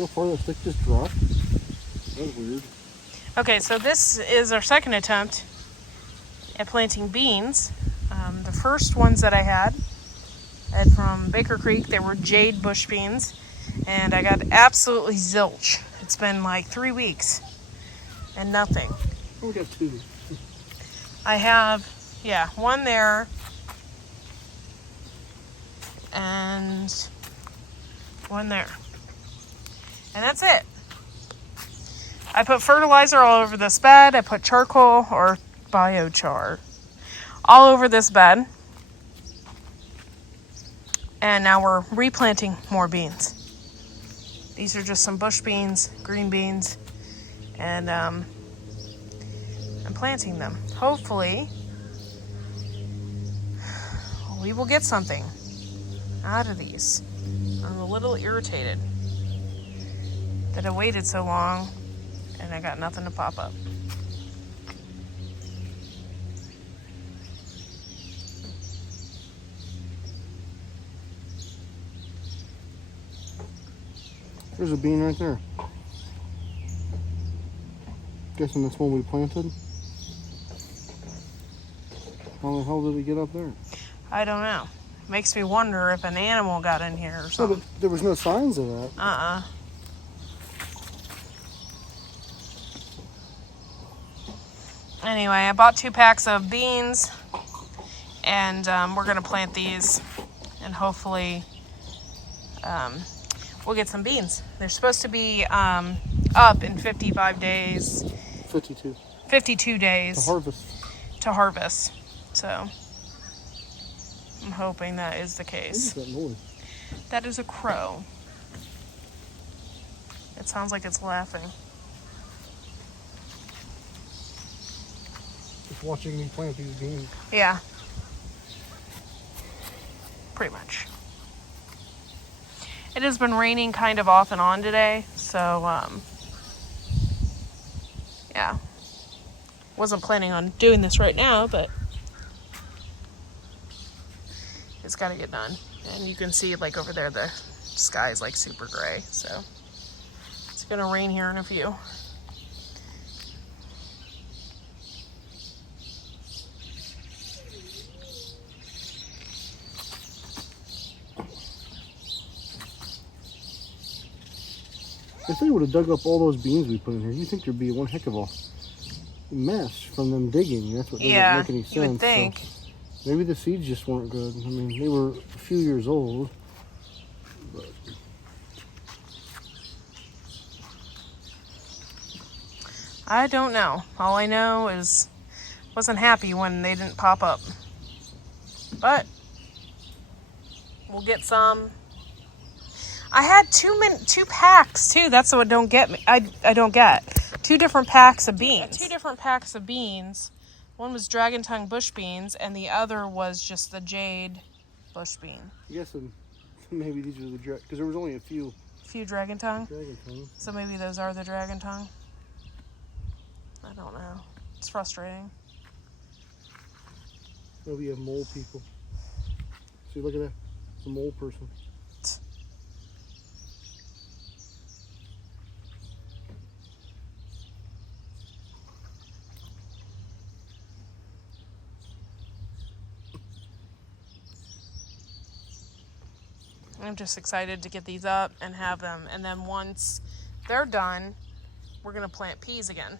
So far, the stick just dropped. That was weird. Okay, so this is our second attempt at planting beans. The first ones that I had from Baker Creek, they were jade bush beans, and I got absolutely zilch. It's been like 3 weeks and nothing. Oh, we got 2. I have, one there and one there. And that's it. I put fertilizer all over this bed. I put charcoal or biochar all over this bed. And now we're replanting more beans. These are just some bush beans, green beans, and I'm planting them. Hopefully, we will get something out of these. I'm a little irritated that I waited so long and I got nothing to pop up. There's a bean right there. Guessing that's one we planted. How the hell did it get up there? I don't know. Makes me wonder if an animal got in here or No, something. but there was no signs of that. Anyway, I bought 2 packs of beans, and we're going to plant these, and hopefully we'll get some beans. They're supposed to be up in 55 days. 52. 52 days. To harvest. So, I'm hoping that is the case. What is that noise? That is a crow. It sounds like it's laughing. Just watching me plant these beans. Yeah. Pretty much. It has been raining kind of off and on today, so, yeah. Wasn't planning on doing this right now, but it's got to get done. And you can see, like, over there, the sky is, like, super gray, so it's going to rain here in a few. If they would have dug up all those beans we put in here, you think there'd be one heck of a mess from them digging. That's what doesn't make any sense. You would think. So maybe the seeds just weren't good. I mean, they were a few years old. But I don't know. All I know is wasn't happy when they didn't pop up. But we'll get some. I had 2 packs too. That's what don't get me. I don't get 2 different packs of beans. 2 different packs of beans. One was dragon tongue bush beans, and the other was just the jade bush bean. I guess maybe these are the because there was only a few. Dragon tongue. Dragon tongue. So maybe those are the dragon tongue. I don't know. It's frustrating. Oh, we have mole people. See, look at that. It's a mole person. I'm just excited to get these up and have them. And then once they're done, we're going to plant peas again.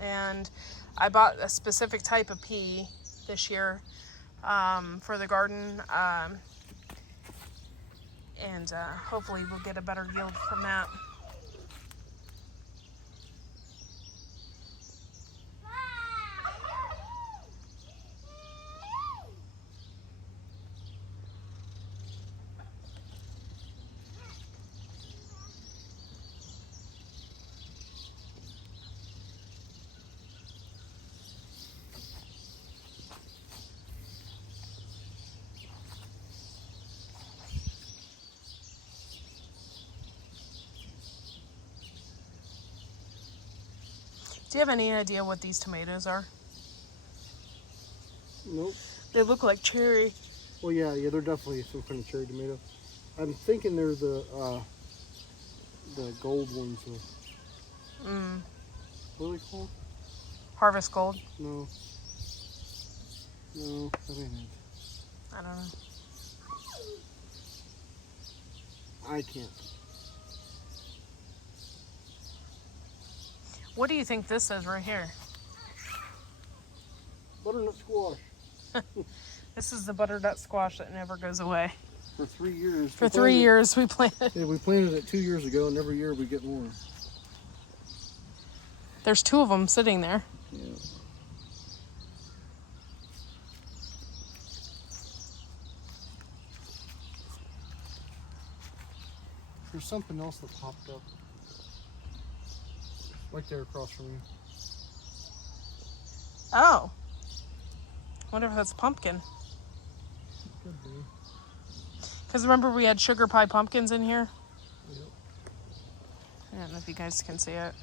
And I bought a specific type of pea this year for the garden. And hopefully we'll get a better yield from that. Do you have any idea what these tomatoes are? Nope. They look like cherry. Well, yeah, they're definitely some kind of cherry tomato. I'm thinking they're the the gold ones. Mm. What are they called? Harvest Gold. No. No, that ain't it. I don't know. I can't. What do you think this is right here? Butternut squash. This is the butternut squash that never goes away. For 3 years. For 3 years we planted. Yeah, we planted it 2 years ago, and every year we get more. There's 2 of them sitting there. Yeah. There's something else that popped up. Right there across from you. Oh. Wonder if that's pumpkin. Could be. Because remember we had sugar pie pumpkins in here? Yep. I don't know if you guys can see it.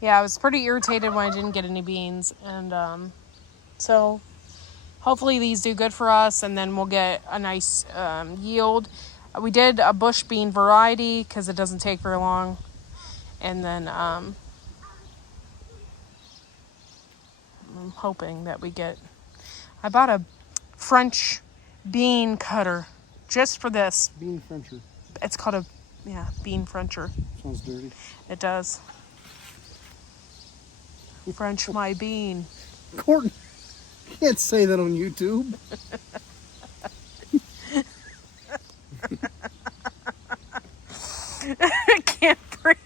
Yeah, I was pretty irritated when I didn't get any beans. And so hopefully these do good for us, and then we'll get a nice yield. We did a bush bean variety because it doesn't take very long. And then I'm hoping that we get... I bought a French bean cutter just for this. Bean Frencher. It's called a, bean Frencher. Sounds dirty. It does. French my bean. Courtney, you can't say that on YouTube. I can't breathe.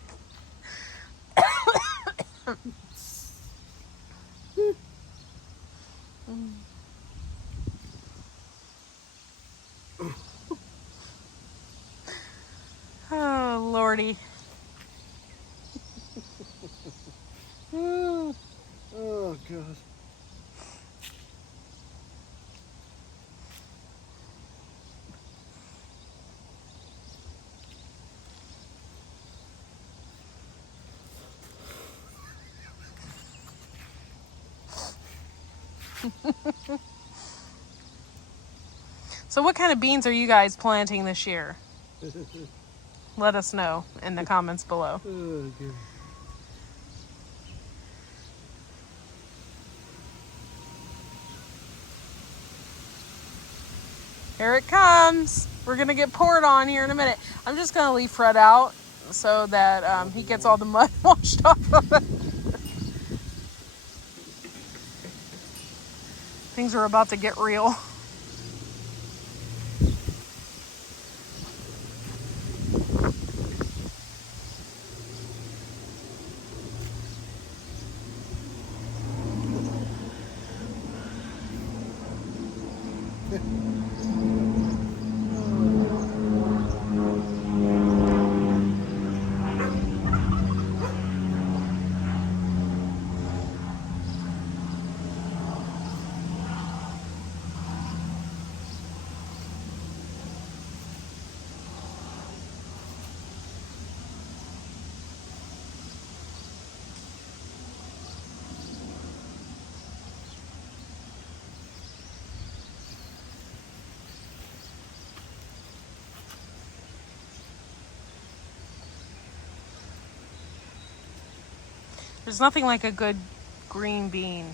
Oh, Lordy. Oh, God. So what kind of beans are you guys planting this year? Let us know in the comments below. Oh, God. Here it comes. We're going to get poured on here in a minute. I'm just going to leave Fred out so that he gets all the mud washed off of it. Things are about to get real. There's nothing like a good green bean.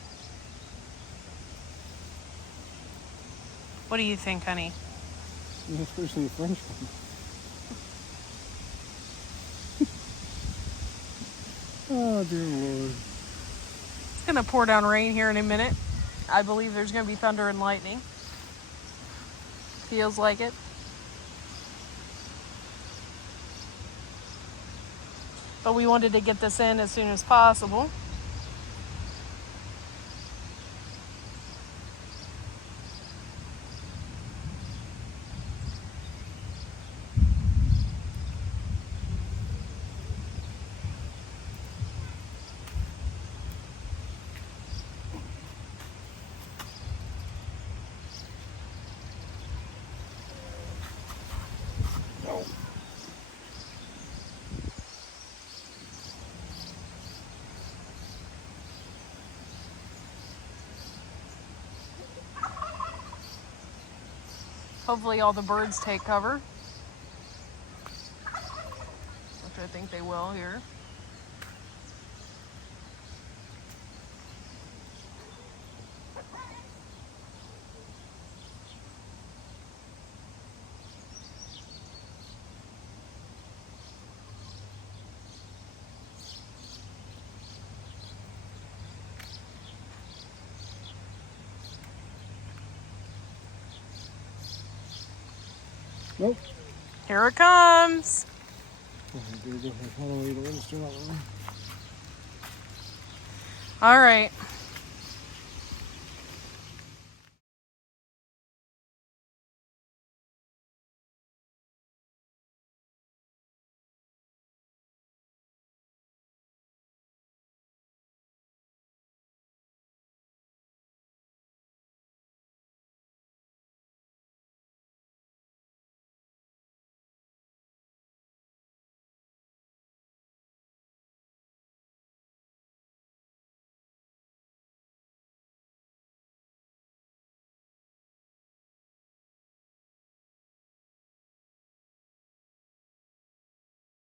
What do you think, honey? Especially a French one. Oh, dear Lord. It's going to pour down rain here in a minute. I believe there's going to be thunder and lightning. Feels like it. But we wanted to get this in as soon as possible. Hopefully all the birds take cover. Which I think they will here. Nope. Here it comes. Oh, All right.